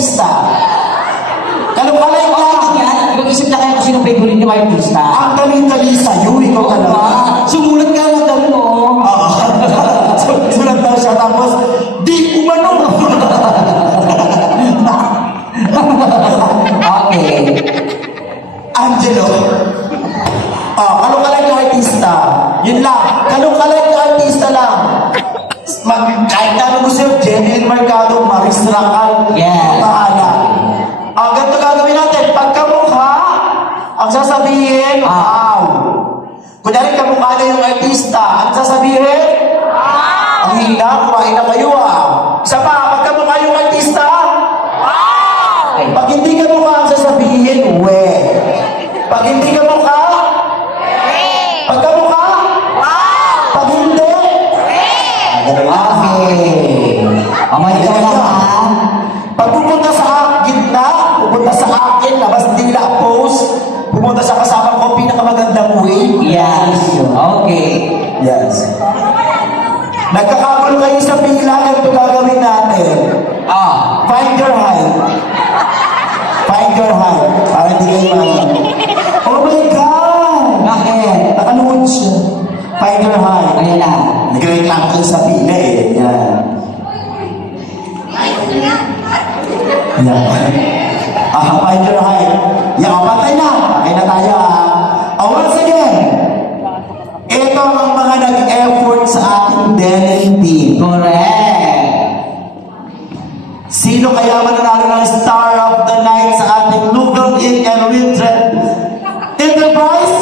artista? Kalong-kalay ka. Mag-isip na kayo kung sino favorite niyo artista. Ang dali-dali sa'yo, ikaw talaga. Sumulat ka lang daw mo. Sulat daw siya, tapos, di umano. Okay. Angelo. Kalong-kalay ka artista. Yun lang. Kalong-kalay ka artista lang. Kahit na gusto yun, Jenny Mercado, Maris Racal. Yeah. Pahala. Ganito gagawin natin. Pagkamukha, ang sasabihin, wow. Kunyari kamukha na yung artista, ang sasabihin, wow. Ang hina, kumain na kayo Isa pa, pagkamukha yung artista, wow. Pag hindi kamukha, ang sasabihin, we. Pag hindi kamukha, pagkamukha, wow. Pag hindi, okay. Amay ka lang Pag pupunta sa gitna, pupunta sa akin, labas dila post, pupunta sa kasama ko, pinakamagandang way. Yes. Okay. Yes. Nagkakagulo kayo sa pila, ito gagawin natin. Find your height. Find your height. Para hindi kayo oh my God! Bakit? Nakanood siya. Find your height. Ayan na. Nag-reklamo kayo sa pila Yan. Find your height. Patay na. Patay na tayo once again, ito ang mga nag-effort sa ating Denim team. Correct. Sino kaya mananalo ng Star of the Night sa ating Lugal Inn and Winthrop Enterprise?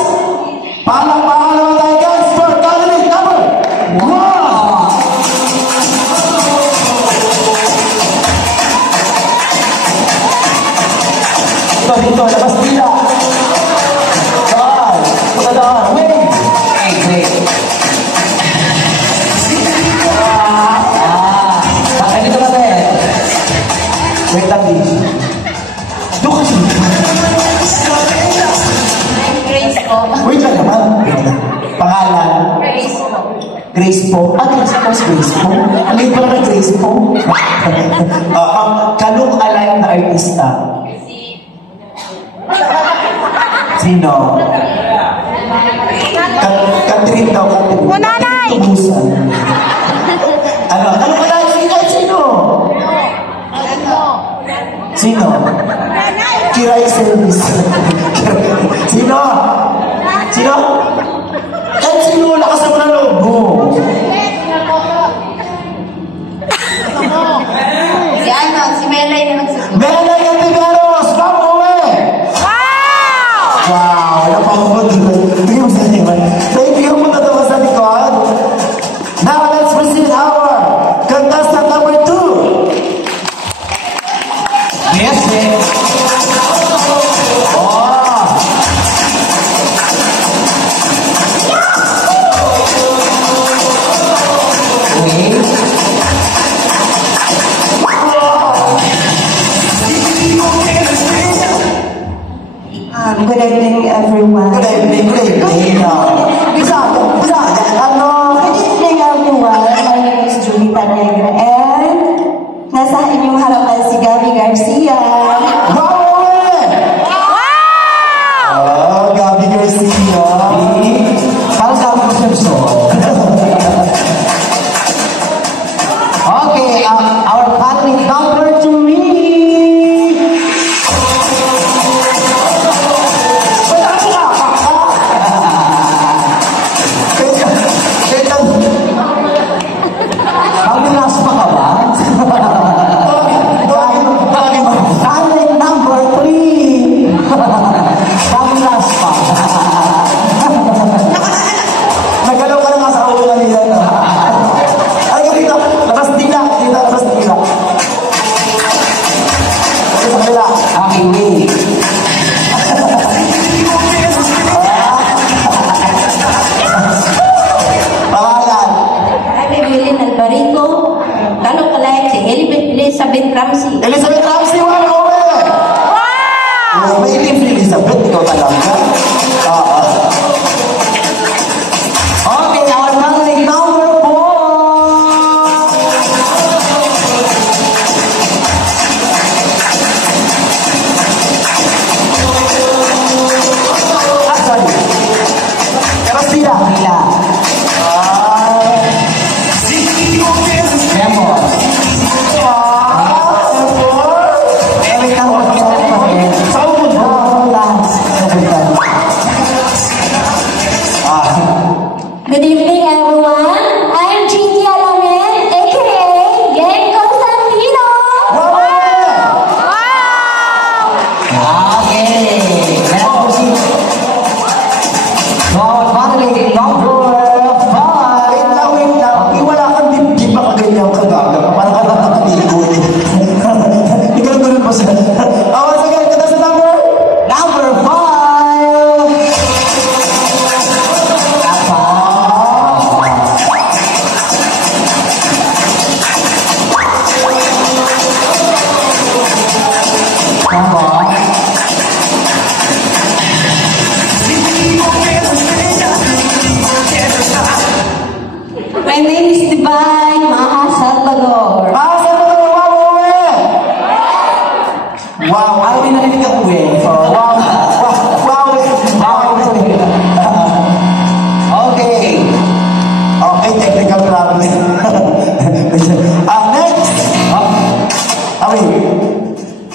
Palakpakan naman tayo guys for candidate number 1. Dito, labas nila. Daan. Wait. Bakit dito ka tayo? Wait lang din. Doon kasi. Grace po. Wait lang naman. Pangalan? Grace po. Grace po. Grace po. Grace po. Alin ko naman Grace po. Kalong-alay na artista. Sino? Catherine daw. Nanay! Tubusan. Kalong-alay. Sino? Sino? Kiray Service. Sino? Sino? Sino? Lakas naman ang loob mo. Si Melay na nagsasabi. Melay Antiveros! Pag-uwi! Wow! Napakabot. Thank you. Punta naman sa likod. Now, let's proceed our contestant number 2. Yes, yes. Good evening, everyone. Good evening. Good evening. Good evening, everyone. My name is Julita Negra and nasa inyong harapan si Gabby Garcia. Gabby Garcia. Para sa mga serso. Okay, our candidate number 3. Elizabeth Ramsey. Elizabeth Ramsey, wow! May ilim si Elizabeth, ikaw talaga. Okay, our candidate number 4.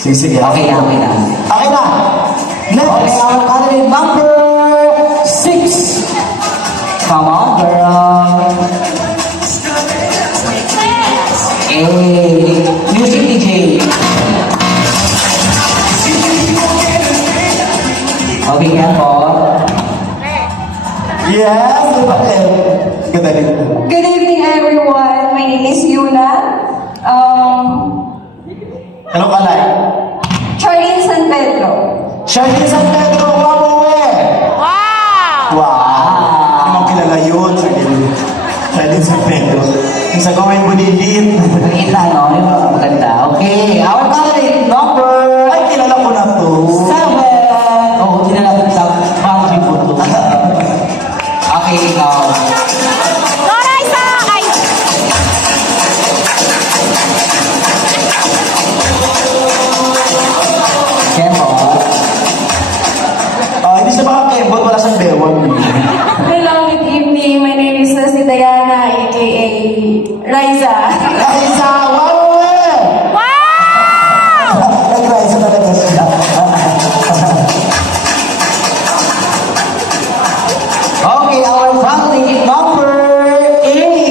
Sige. Okay na, okay na. Okay na. Okay, Next. our candidate number 6. Come on, girl. Hey, music DJ. Okay, yan po. Yes. Ganda din. Good evening, everyone. My name is Yuna. Anong kalay? Charlene San Pedro. Charlene San Pedro, Wawawe! Wow! Anong kilala yun, Charlene? Charlene San Pedro. Yung sa gawin bulilit. Kita, no? Yung maganda. Okay, our candidate number Ay, kilala ko na to. 7. Oh, hindi na natin sa boundary po to. Okay, ikaw. Kemo. Hindi siya makakembot, wala siyang bewang. Hello, good evening. My name is si Diana, aka Riza. Raisa, Wawawe! Nag-Raisa talaga siya. Okay, our candidate number 8.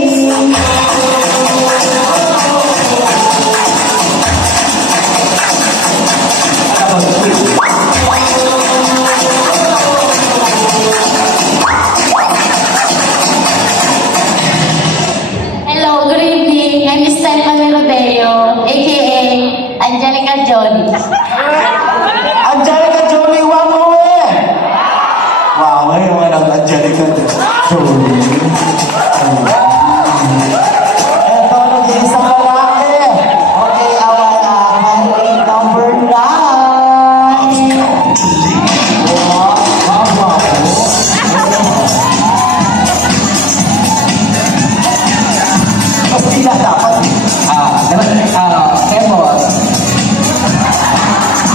Hello, good evening. I'm Stephanie Rodeo, aka Angelica Jolie. Angelica Jolie, Wawawe! Wow, yung anak Angelica Jolie. Eto, nag-iisang lalaki. Okay, our candidate number 9. Mas tila dapat. Kemo.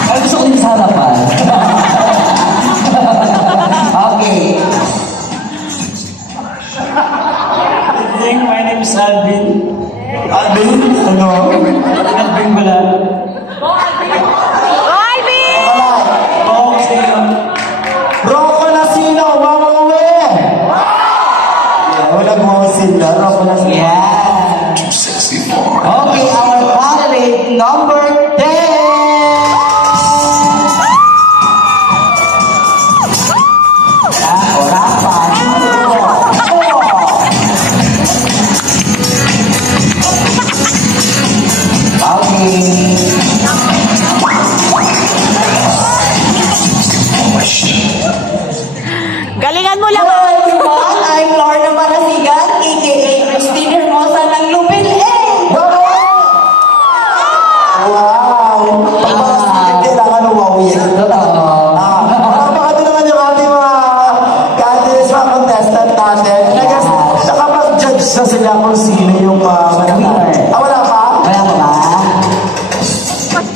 Ay, gusto ko din sa harapan. Okay. My name is Alvin. Alvin, ano? Alvin pala. Oo, kasi Rocco Nasino, Wawawe! Wala mo sila, Rocco Nasino. Yeah. Okay, our candidate number 10. Orapan. Galingan mo lang. Hello, everyone. I'm Lorna Marasigan, aka Christine Hermosa ng Lupin A. Wow! Kailangan ng wow yan. Napakado naman yung ating mga candidates, mga contestant natin. I guess, nakapag-judge na sila kung sino yung mananalo. Wala pa? Kaya mo ba?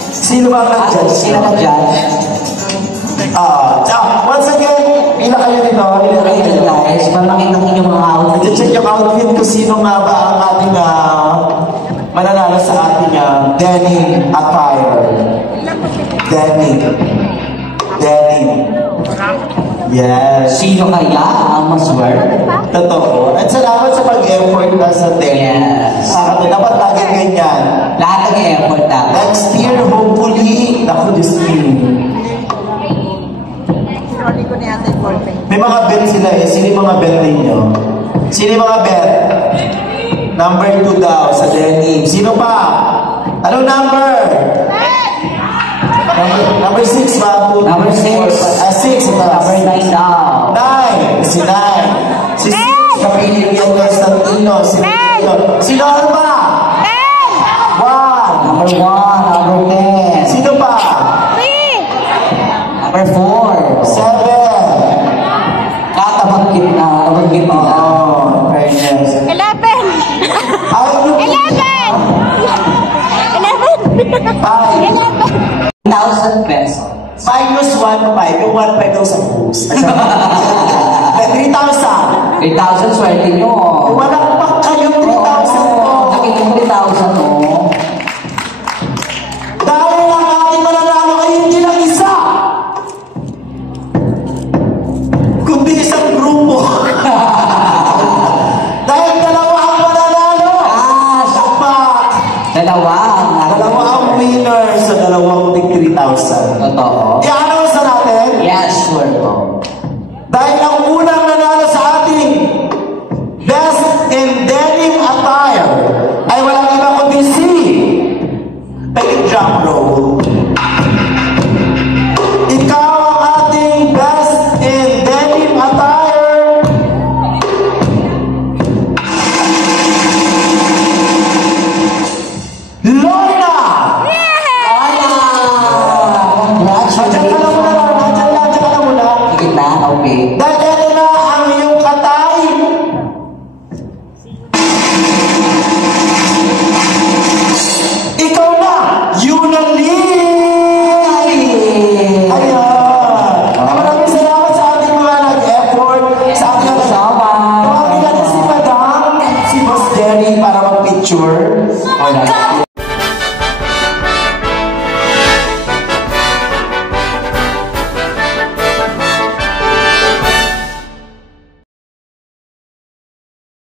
Sino ba ang nag-judge? Sino ka dyan? Once again, pila kayo nito. Okay, guys, para makita niyo yung mga outfit. I-check yung outfit kung sino nga ba ang ating mananalo sa ating denim attire. Denim. Yes. Sino kaya ang maswerte? Totoo. At salamat sa pag-effort na sa denim. Yes. Dapat lagi ganyan. Lahat ng effort natin. Next year, hopefully, naku, Diyos me. May mga bet sila eh. Sino yung mga bet ninyo? Sino yung mga bet? Number 2 daw sa denim. Sino pa? Anong number? Number 6 ba? Number 6. 6. Number 9 daw. 9. Si 9. Si 6. Kapili yung Constantino. Si Rio. Sino ano ba? 1. Number 1, number 10. Sino pa? Number 4. 7. Katabagkit na. Tabagkit na. Oh, fairness. 11! Ano? 1,000 pesos. 5 + 1, 5. Yung 1, 5 daw sa books. 3,000. 3,000 swerte nyo. Walang pa kayong 3,000 po. Nakita mo 3,000 no? Dahil ang ating mga winner sa 3,000. Totoo. I-announce na natin. Yes, sure po. Dahil ang unang nanalo sa ating Best in Denim Attire ay walang iba kundi si Pwede drum roll. Ikaw ang ating Best in Denim Attire. Lorna! Nandiyan ka lang muna, Lorna. Nandiyan ka lang muna. Higit na? Okay. Dahil ito na ang iyong katay. Ikaw na, Yunalyn! Ayan. Maraming salamat sa ating mga nag-effort, sa ating kasama. Tawagin natin si Madam, si Boss Jerry para mag-picture.